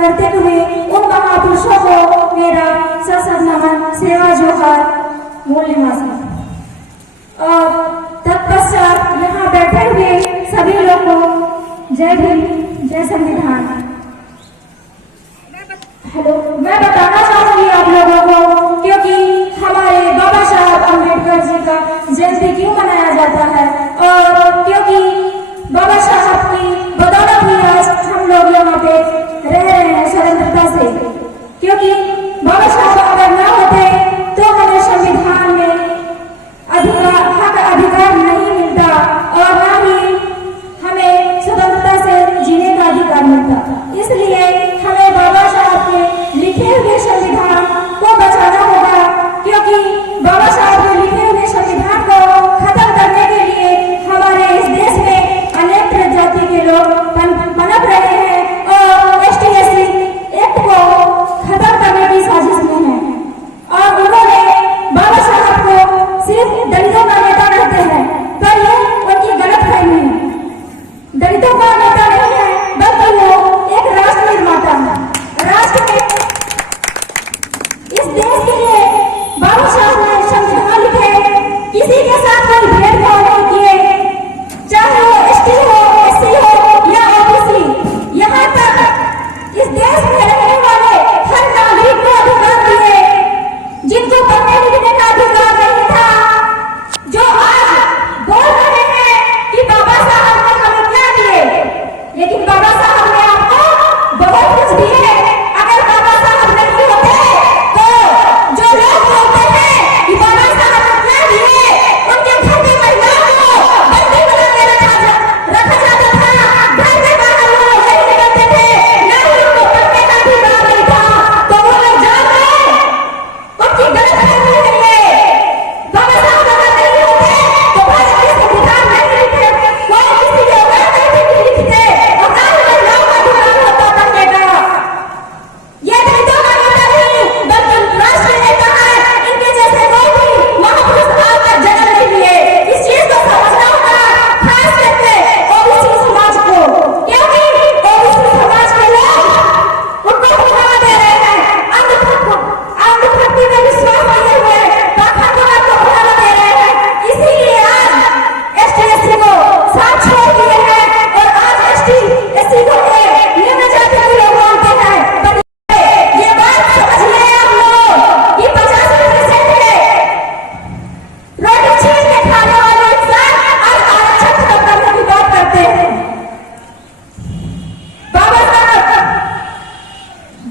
करते हुए उन महापुरुषों को मेरा सशक्त नमन, सेवा जोहार, मूल निवासी। और तत्पश्चात यहाँ बैठे हुए सभी लोग को जय भीम, जय संविधान। हेलो, मैं बताना चाहूंगी आप लोगों को, क्योंकि हमारे बाबा साहब अम्बेडकर जी का जयंती क्यों मनाया जाता है, और क्योंकि बाबा साहब की बदौलत ही आज हम लोग यहाँ पे रह रहे हैं स्वतंत्रता से। क्योंकि बाबा साहब अगर न होते तो हमें संविधान में अधिकार नहीं मिलता और न ही हमें स्वतंत्रता से जीने का अधिकार मिलता। इसलिए हमें बाबा साहब के लिखे हुए संविधान को बचाना होगा, क्योंकि बाबा साहब के लिखे हुए संविधान को खत्म करने के लिए हमारे इस देश में अनेक प्रजाति के लोग पनप रहे हैं और ST/SC एक्ट को खत्म करने की साजिश में है। और उन्होंने बाबा साहब को सिर्फ दलितों का नेता कहते हैं, पर ये उनकी गलतफहमी है। दलितों का नेता नहीं है, बल्कि वो एक राष्ट्र निर्माता है। राष्ट्र में इस देश के लिए बाबा साहब ने संविधान लिखे, किसी के साथ कोई भेदभाव नहीं किए, चाहे वो ST हो, SC हो या OBC। यहाँ तक इस देश में रहने वाले हर नागरिक को अधिकार दिए, जिनको पढ़ने लिखने का अधिकार नहीं था, जो आज बोल रहे हैं कि बाबा साहब ने हमें क्या दिए, लेकिन बाबा साहब ने आपको बहुत कुछ दिए। अगर बाबा साहब नहीं होते तो जो लोग बोलते हैं कि बाबा साहब ने क्या दिए, उनके घर की महिलाओं को बंदी बना के रखा जाता था, घर से बाहर वो लोग नहीं निकलते थे, न ही उनको पढ़ने का अधिकार नहीं था। तो वो लोग जान गए, उनकी गलतफहमी है ये। बाबा साहब अगर नहीं होते तो भारत के संविधान नहीं लिखे, कोई किसी के औकात नहीं लिखते, और ना ही महिलाओं का अधिकार होता पढ़ने का। ये दलितों का नेता नहीं, बल्कि राष्ट्र नेता है। इनके जैसे कोई भी महापुरुष आज तक जन्म नहीं लिए। इस चीज को समझना होगा, खास करके OBC समाज को, क्योंकि OBC समाज के लोग उनको बढ़ावा दे रहे हैं, अंधभक्ति में विश्वास किए हुए पाखंडवाद को बढ़ावा दे रहे हैं। इसीलिए आज ST/SC को साथ छोड़ दिए हैं और आज ST/SC को एक निम्न जाति के लोग मानते हैं। पर ये बात समझिए आप लोग कि 50% है रोटी छीन के खाने वाले इंसान आज आरक्षण खत्म करने की बात करते हैं। बाबा साहब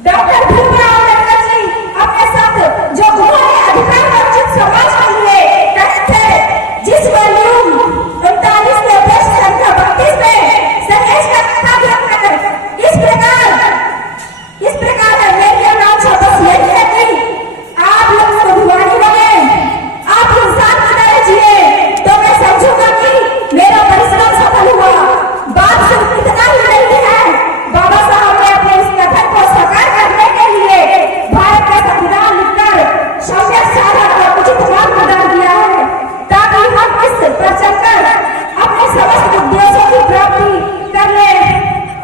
डॉक्टर भीमराव अम्बेडकर जी अपने साथ जो उन्होंने अधिकार वंचित समाज के लिए कहे थे, जिस वॉल्यूम 39 के पृष्ठ संख्या 32 में सहेज कर रखा गया है, इस प्रकार है। मेरी आकांक्षा बस यही है कि आप लोग स्वाभिमानी बने, आप इंसान की तरह जिए, तो मैं समझूंगा कि मेरा परिश्रम सफल हुआ। बात सिर्फ इतना ही नहीं है, बाबा साहब ने अपने इस कथन को साकार करने के लिए भारत का संविधान लिखकर सम्यक साधन और उचित मार्ग प्रदान किया है, ताकि हम इस पर चलकर अपने समस्त उद्देश्यों की प्राप्ति कर लें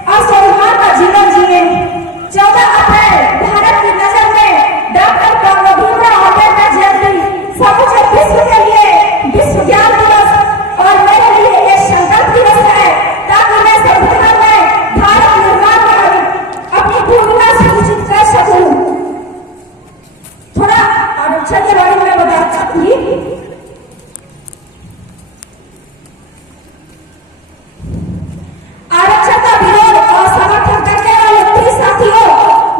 और स्वाभिमान का जीवन जिए। 14 अप्रैल भारत की नजर में डॉक्टर भीमराव अम्बेडकर जयंती समूचे विश्व के लिए विश्व ज्ञान दिवस और मेरे लिए एक संकल्प दिवस है, ताकि मैं संविधान में भारत निर्माण में अपनी भूमिका सुनिश्चित कर सकूं। थोड़ा आरक्षण के बारे में मैं बताना चाहूंगी। आरक्षण का विरोध और समर्थन करने वाले प्रिय साथियों,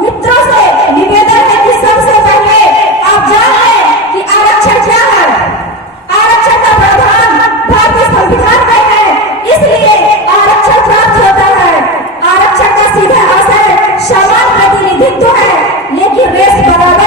मित्रों से निवेदन है कि सबसे पहले आप जान लें कि आरक्षण क्या है। आरक्षण का प्रावधान भारतीय संविधान में है, इसलिए आरक्षण प्राप्त होता है। आरक्षण का सीधा असर समान प्रतिनिधित्व है, लेकिन रेस बराबर